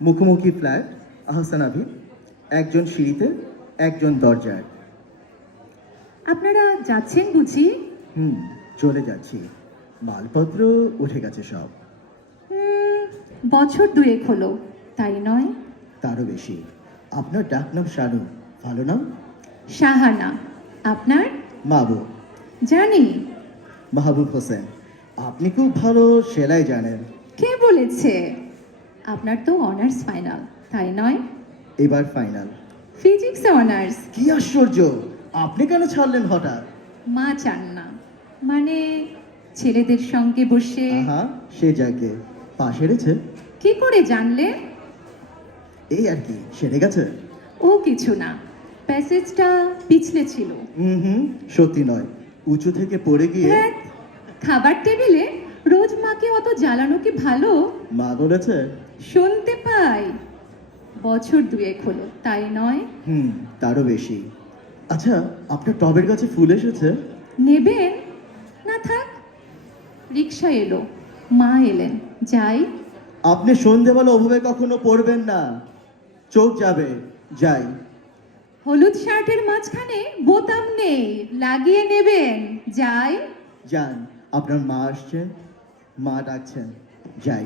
মুখোমুখি ফ্ল্যাট, আহসান আবিদ, একজন সিঁড়িতে, একজন দরজায়। আপনারা যাচ্ছেন বুঝি? হুম, চলে যাচ্ছি। মালপত্র উঠে গেছে সব। বছর দুয়েক হলো, তাই নয়? তারও বেশি। আপনার ডাকনাম শানু, ভালো নাম? শাহানা। আপনার? মাহবুব। জানি। মাহবুব হোসেন। আপনি খুব ভালো সেলাই জানেন। কে বলেছে? আপনার তো অনার্স ফাইনাল, তাই নয়? এবার ফাইনাল। ফিজিক্সে অনার্স। কি আশ্চর্য! আপনি কেন ছাড়লেন হঠাৎ? মা চান না, মানে ছেলেদের সঙ্গে বসে। আহা, সে যাকে পা সেরেছে। কি করে জানলে? এই আর কি, সেরে গেছে। ও কিছু না, প্যাসেজটা পিছলে ছিল। হুম, সত্যি নয়। উঁচু থেকে পড়ে গিয়ে। ধ্যাৎ, খাবার টেবিলে রোজ মাকে অত জ্বালানো কি ভালো? মা বলেছে। শুনতে পাই। বছর দুয়েক হলো, তাই নয়? হুম, তারও বেশি। আচ্ছা, আপনার টবের কাছে ফুল এসেছে? নেবেন? না থাক। রিক্সা এলো, মা এলেন, যাই। আপনি সন্ধেবেলা ওভাবে কখনো পড়বেন না, চোখ যাবে। যাই। হলুদ শার্টের মাঝখানে বোতাম নেই, লাগিয়ে নেবেন, যাই। যান। আপনার মা আসছেন, মা ডাকছেন। যাই।